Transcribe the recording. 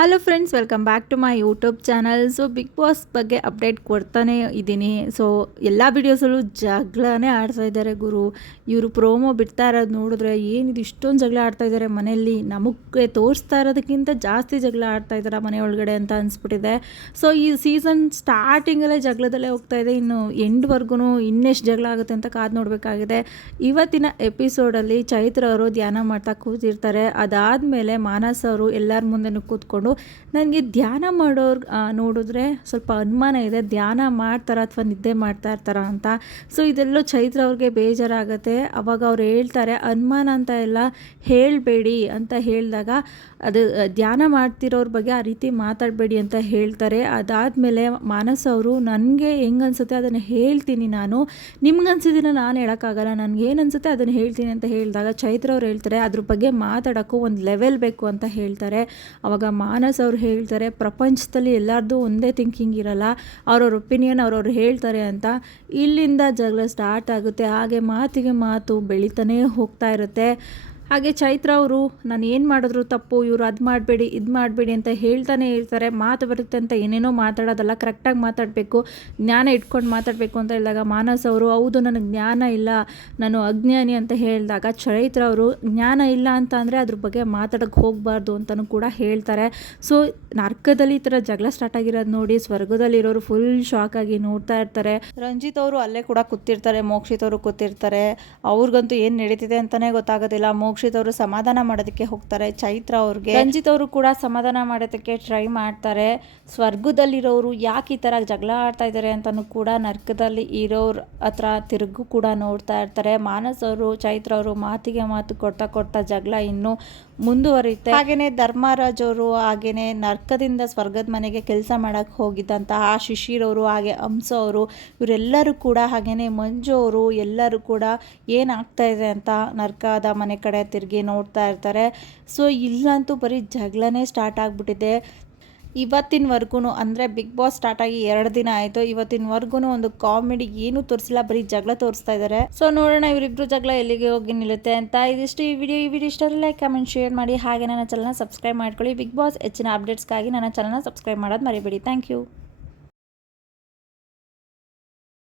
Hello friends welcome back to my YouTube channel so Bigg Boss ಬಗ್ಗೆ update ಕೊಡ್ತಾನೆ ಇದ್ದೀನಿ. So ಎಲ್ಲ ವೀಡಿಯೋಸಲ್ಲೂ ಜಗಳನೇ ಆಡ್ತಾ ಇದ್ದಾರೆ ಗುರು. ಇವರು ಪ್ರೋಮೋ ಬಿಡ್ತಾ ಇರೋದು ನೋಡಿದ್ರೆ ಏನಿದು ಇಷ್ಟೊಂದು ಜಗಳ ಆಡ್ತಾ ಇದ್ದಾರೆ ಮನೆಯಲ್ಲಿ. ನಮಗೆ ತೋರಿಸ್ತಾ ಇರೋದಕ್ಕಿಂತ ಜಾಸ್ತಿ ಜಗಳ ಆಡ್ತಾ ಇದ್ದಾರೆ ಮನೆ ಒಳಗಡೆ ಅಂತ ಅನಿಸ್ಬಿಟ್ಟಿದೆ. ಸೊ ಈ ಸೀಸನ್ ಸ್ಟಾರ್ಟಿಂಗಲ್ಲೇ ಜಗಳದಲ್ಲೇ ಹೋಗ್ತಾ ಇದೆ. ಇನ್ನು ಎಂಡ್ವರೆಗೂ ಇನ್ನೆಷ್ಟು ಜಗಳ ಆಗುತ್ತೆ ಅಂತ ಕಾದು ನೋಡಬೇಕಾಗಿದೆ. ಇವತ್ತಿನ ಎಪಿಸೋಡಲ್ಲಿ ಚೈತ್ರ ಅವರು ಧ್ಯಾನ ಮಾಡ್ತಾ ಕೂತಿರ್ತಾರೆ. ಅದಾದಮೇಲೆ ಮಾನಸ್ ಅವರು ಎಲ್ಲರ ಮುಂದೆನೂ ಕೂತ್ಕೊಂಡು ನನಗೆ ಧ್ಯಾನ ಮಾಡೋರು ನೋಡಿದ್ರೆ ಸ್ವಲ್ಪ ಅನುಮಾನ ಇದೆ. ಧ್ಯಾನ ಮಾಡ್ತಾರಾ ಅಥವಾ ನಿದ್ದೆ ಮಾಡ್ತಾ ಇರ್ತಾರ ಅಂತ? ಸೊ ಇದೆಲ್ಲೋ ಚೈತ್ರ ಅವ್ರಿಗೆ ಬೇಜಾರಾಗುತ್ತೆ. ಅವಾಗ ಅವ್ರು ಹೇಳ್ತಾರೆ, ಅನುಮಾನ ಅಂತ ಎಲ್ಲ ಹೇಳಬೇಡಿ ಅಂತ ಹೇಳಿದಾಗ, ಅದು ಧ್ಯಾನ ಮಾಡ್ತಿರೋರ ಬಗ್ಗೆ ಆ ರೀತಿ ಮಾತಾಡಬೇಡಿ ಅಂತ ಹೇಳ್ತಾರೆ. ಅದಾದಮೇಲೆ ಮಾನಸವರು ಅವರು, ನನಗೆ ಹೆಂಗೆ ಅನಿಸುತ್ತೆ ಅದನ್ನು ಹೇಳ್ತೀನಿ ನಾನು. ನಿಮ್ಗೆ ಅನ್ಸಿದ್ದೀನ ನಾನು ಹೇಳೋಕ್ಕಾಗಲ್ಲ. ನನಗೆ ಏನು ಅನ್ಸುತ್ತೆ ಅದನ್ನು ಹೇಳ್ತೀನಿ ಅಂತ ಹೇಳಿದಾಗ, ಚೈತ್ರ ಅವ್ರು ಹೇಳ್ತಾರೆ, ಅದ್ರ ಬಗ್ಗೆ ಮಾತಾಡೋಕ್ಕೂ ಒಂದು ಲೆವೆಲ್ ಬೇಕು ಅಂತ ಹೇಳ್ತಾರೆ. ಅವಾಗ ಮಾನಸ್ ಅವ್ರು ಹೇಳ್ತಾರೆ, ಪ್ರಪಂಚದಲ್ಲಿ ಎಲ್ಲರದ್ದು ಒಂದೇ ಥಿಂಕಿಂಗ್ ಇರಲ್ಲ. ಅವ್ರವ್ರ ಒಪಿನಿಯನ್ ಅವ್ರವ್ರು ಹೇಳ್ತಾರೆ ಅಂತ ಇಲ್ಲಿಂದ ಜಗಳ ಸ್ಟಾರ್ಟ್ ಆಗುತ್ತೆ. ಹಾಗೆ ಮಾತಿಗೆ ಮಾತು ಬೆಳೀತಾನೇ ಹೋಗ್ತಾ ಇರುತ್ತೆ. ಹಾಗೆ ಚೈತ್ರ ಅವರು, ನಾನು ಏನು ಮಾಡಿದ್ರು ತಪ್ಪು? ಇವರು ಅದು ಮಾಡಬೇಡಿ, ಇದು ಮಾಡಬೇಡಿ ಅಂತ ಹೇಳ್ತಾನೆ ಇರ್ತಾರೆ. ಮಾತು ಬರುತ್ತೆ ಅಂತ ಏನೇನೋ ಮಾತಾಡೋದಲ್ಲ ಕರೆಕ್ಟಾಗಿ ಮಾತಾಡಬೇಕು. ಜ್ಞಾನ ಇಟ್ಕೊಂಡು ಮಾತಾಡಬೇಕು ಅಂತ ಹೇಳಿದಾಗ ಮಾನಸ್ ಅವರು, ಹೌದು, ನನಗೆ ಜ್ಞಾನ ಇಲ್ಲ. ನಾನು ಅಜ್ಞಾನಿ ಅಂತ ಹೇಳಿದಾಗ ಚೈತ್ರ ಅವರು, ಜ್ಞಾನ ಇಲ್ಲ ಅಂತ ಅಂದರೆ ಅದ್ರ ಬಗ್ಗೆ ಮಾತಾಡೋಕ್ಕೆ ಹೋಗಬಾರ್ದು ಅಂತಲೂ ಕೂಡ ಹೇಳ್ತಾರೆ. ಸೊ, ನರ್ಕದಲ್ಲಿ ಈ ಥರ ಜಗಳ ಸ್ಟಾರ್ಟ್ ಆಗಿರೋದು ನೋಡಿ ಸ್ವರ್ಗದಲ್ಲಿರೋರು ಫುಲ್ ಶಾಕ್ ಆಗಿ ನೋಡ್ತಾ ಇರ್ತಾರೆ. ರಂಜಿತ್ ಅವರು ಅಲ್ಲೇ ಕೂಡ ಕೂತಿರ್ತಾರೆ, ಮೋಕ್ಷಿತ್ ಅವರು ಕೂತಿರ್ತಾರೆ. ಅವ್ರಿಗಂತೂ ಏನು ನಡೀತಿದೆ ಅಂತಲೇ ಗೊತ್ತಾಗೋದಿಲ್ಲ. ಮೋಕ್ಷಿತ್ ಅವರು ಸಮಾಧಾನ ಮಾಡೋದಕ್ಕೆ ಹೋಗ್ತಾರೆ. ಚೈತ್ರ ಅವ್ರಿಗೆ ರಂಜಿತ್ ಅವರು ಕೂಡ ಸಮಾಧಾನ ಮಾಡೋದಕ್ಕೆ ಟ್ರೈ ಮಾಡ್ತಾರೆ. ಸ್ವರ್ಗದಲ್ಲಿರೋರು ಯಾಕೆ ಈ ಥರ ಜಗಳ ಆಡ್ತಾ ಇದ್ದಾರೆ ಅಂತಲೂ ಕೂಡ ನರ್ಕದಲ್ಲಿ ಇರೋರ ಹತ್ರ ತಿರುಗು ಕೂಡ ನೋಡ್ತಾ ಇರ್ತಾರೆ. ಮಾನಸ್ ಅವರು, ಚೈತ್ರ ಅವರು ಮಾತಿಗೆ ಮಾತು ಕೊಡ್ತಾ ಕೊಡ್ತಾ ಜಗಳ ಇನ್ನೂ ಮುಂದುವರಿಯುತ್ತೆ. ಹಾಗೇನೆ ಧರ್ಮರಾಜ್ ಅವರು ಹಾಗೇನೆ ನರ್ಕದಿಂದ ಸ್ವರ್ಗದ ಮನೆಗೆ ಕೆಲಸ ಮಾಡಕ್ಕೆ ಹೋಗಿದ್ದಂತಹ ಶಿಶಿರ್ ಅವರು ಹಾಗೆ ಹಂಸ ಅವರು, ಇವರೆಲ್ಲರೂ ಕೂಡ ಹಾಗೇನೆ ಮಂಜು ಅವರು ಎಲ್ಲರೂ ಕೂಡ ಏನಾಗ್ತಾ ಇದೆ ಅಂತ ನರ್ಕದ ಮನೆ ಕಡೆ ತಿರುಗಿ ನೋಡ್ತಾ ಇರ್ತಾರೆ. ಸೊ ಇಲ್ಲಂತೂ ಬರೀ ಜಗಳನೇ ಸ್ಟಾರ್ಟ್ ಆಗಿಬಿಟ್ಟಿದೆ. ಇವತ್ತಿನವರೆಗೂ ಅಂದರೆ ಬಿಗ್ ಬಾಸ್ ಸ್ಟಾರ್ಟ್ ಆಗಿ ಎರಡು ದಿನ ಆಯಿತು. ಇವತ್ತಿನವರೆಗೂ ಒಂದು ಕಾಮಿಡಿ ಏನು ತೋರಿಸಿಲ್ಲ, ಬರೀ ಜಗಳ ತೋರಿಸ್ತಾ ಇದ್ದಾರೆ ಸೊ ನೋಡೋಣ ಇವರಿಬ್ರು ಜಗಳ ಎಲ್ಲಿಗೆ ಹೋಗಿ ನಿಲ್ಲುತ್ತೆ ಅಂತ. ಇದಿಷ್ಟು ಈ ವಿಡಿಯೋ ಈ ವಿಡಿಯೋ ಇಷ್ಟ ಲೈಕ್ ಕಮೆಂಟ್ ಶೇರ್ ಮಾಡಿ. ಹಾಗೆ ನನ್ನ ಚಾನಲ್ನ ಸಬ್ಸ್ಕ್ರೈಬ್ ಮಾಡ್ಕೊಳ್ಳಿ. ಬಿಗ್ ಬಾಸ್ ಹೆಚ್ಚಿನ ಅಪ್ಡೇಟ್ಸ್ಗಾಗಿ ನನ್ನ ಚಾನಲ್ನ ಸಬ್ಸ್ಕ್ರೈಬ್ ಮಾಡೋದು ಮರಿಬೇಡಿ. Thank you